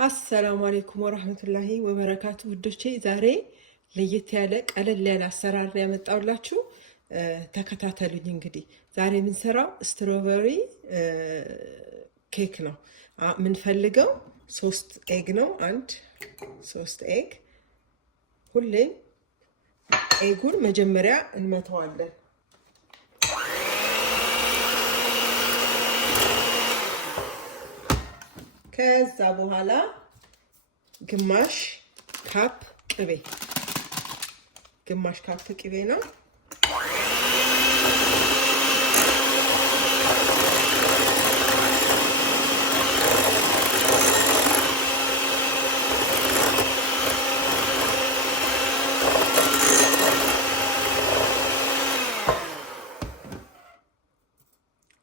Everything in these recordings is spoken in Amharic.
አሰላሙ አለይኩም ወራህመቱላሂ ወበረካቱ ውዶቼ፣ ዛሬ ለየት ያለ ቀለል ያለ አሰራር ያመጣውላችሁ። ተከታተሉኝ። እንግዲህ ዛሬ የምንሰራው ስትሮበሪ ኬክ ነው። የምንፈልገው 3 ኤግ ነው። 3 ኤግ። ሁሌም ኤጉን መጀመሪያ እንመተዋለን። ከዛ በኋላ ግማሽ ካፕ ቅቤ ነው።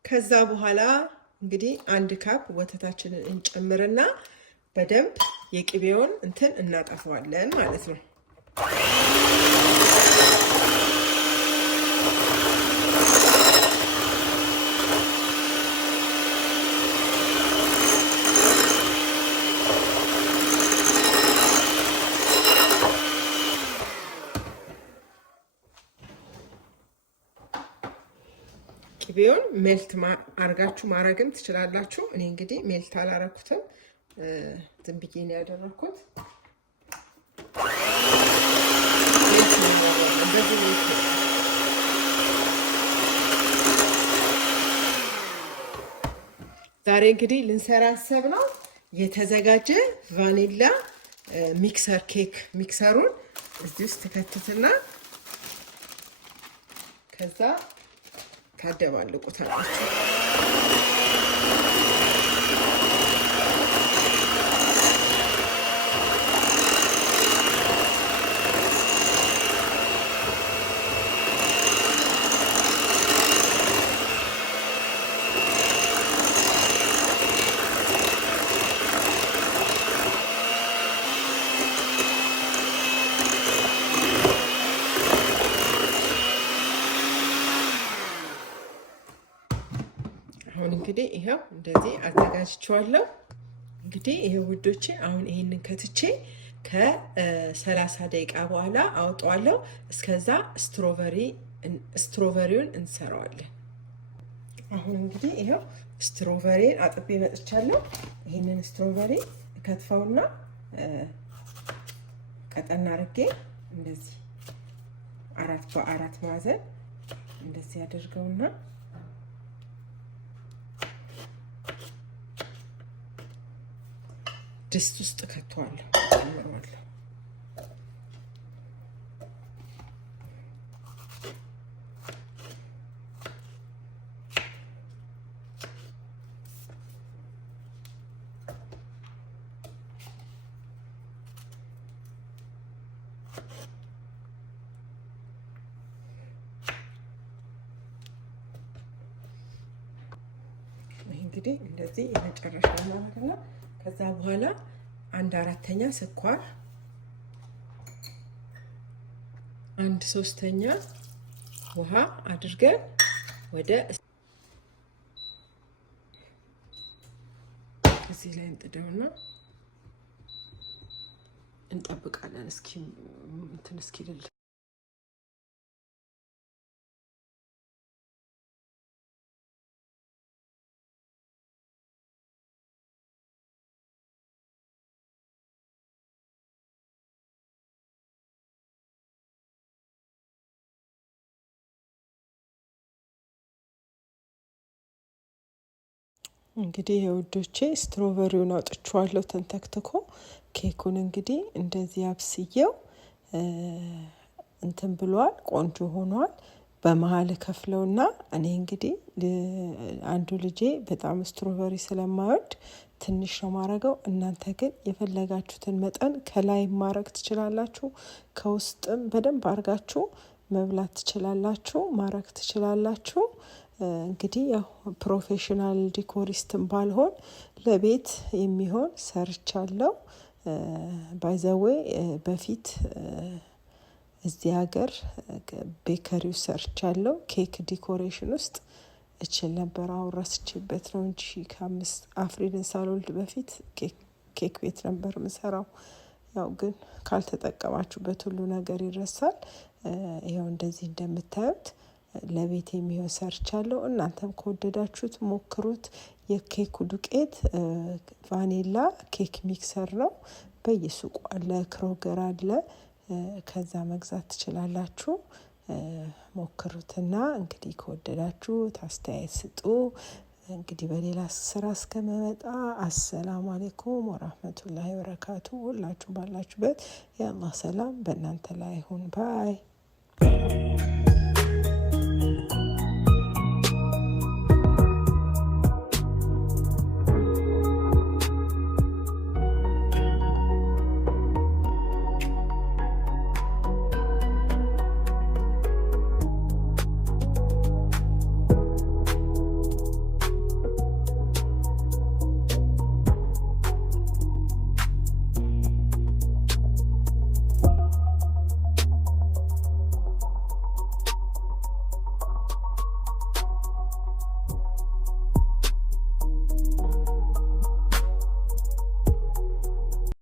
ከዛ በኋላ እንግዲህ 1 ካፕ ወተታችንን እንጨምርና በደንብ የቅቤውን እናጠፋዋለን ማለት ነው። ቅቤውን ሜልት አርጋችሁ ማረግም ትችላላችሁ። እኔ እንግዲህ ሜልት አላረኩትም፣ ዝም ብዬ ነው ያደረኩት። ዛሬ እንግዲህ ልንሰራ ያሰብነው የተዘጋጀ ቫኒላ ሚክሰር ኬክ። ሚክሰሩን እዚህ ውስጥ ትከትትና ከዛ ታደባልቁታላችሁ። አሁን እንግዲህ ይሄው እንደዚህ አዘጋጅቼዋለሁ። እንግዲህ ይሄው ውዶቼ፣ አሁን ይሄንን ከትቼ ከ30 ደቂቃ በኋላ አውጣዋለሁ። እስከዛ ስትሮበሪውን እንሰራዋለን። አሁን እንግዲህ ይሄው ስትሮበሪን አጥቤ መጥቻለሁ። ይሄንን ስትሮበሪ ከትፈውና ቀጠና አድርጌ እንደዚህ 4 በ4 ማዕዘን እንደዚህ አድርገውና ድስት ውስጥ ከተዋለሁ፣ ጨምረዋለሁ። እንግዲህ እንደዚህ የመጨረሻ እናደርግና ከዛ በኋላ 1/4 ስኳር፣ 1/3 ውሃ አድርገን ወደ እዚህ ላይ እንጥደውና እንጠብቃለን እስኪልል። እንግዲህ የውዶቼ ስትሮበሪውን አውጥቼዋለሁ ተንተክትኮ። ኬኩን እንግዲህ እንደዚህ አብስዬው ብሏል፣ ቆንጆ ሆኗል። በመሀል ከፍለውና እኔ እንግዲህ አንዱ ልጄ በጣም ስትሮበሪ ስለማይወድ ትንሽ ነው ማረገው። እናንተ ግን የፈለጋችሁትን መጠን ከላይ ማረግ ትችላላችሁ፣ ከውስጥም በደንብ አርጋችሁ መብላት ትችላላችሁ፣ ማረግ ትችላላችሁ። እንግዲህ ያው ፕሮፌሽናል ዲኮሪስትን ባልሆን ለቤት የሚሆን ሰርቻለሁ። ባይዘዌ በፊት እዚህ ሀገር ቤከሪው ሰርቻለሁ። ኬክ ዲኮሬሽን ውስጥ እችል ነበር። አሁን ረስቼበት ነው እንጂ ከ5 አፍሪልን ሳልወልድ በፊት ኬክ ቤት ነበር የምሰራው። ያው ግን ካልተጠቀማችሁበት ሁሉ ነገር ይረሳል። ይኸው እንደዚህ እንደምታዩት ለቤት የሚሆን ሰርቻለሁ። እናንተም ከወደዳችሁት ሞክሩት። የኬኩ ዱቄት ቫኒላ ኬክ ሚክሰር ነው። በየሱቁ አለ፣ ክሮገር አለ። ከዛ መግዛት ትችላላችሁ። ሞክሩትና እንግዲህ ከወደዳችሁት አስተያየት ስጡ። እንግዲህ በሌላ ስራ እስከመመጣ አሰላሙ አሌይኩም ወራህመቱላሂ ወበረካቱ። ሁላችሁ ባላችሁበት የአላህ ሰላም በእናንተ ላይ ይሁን ባይ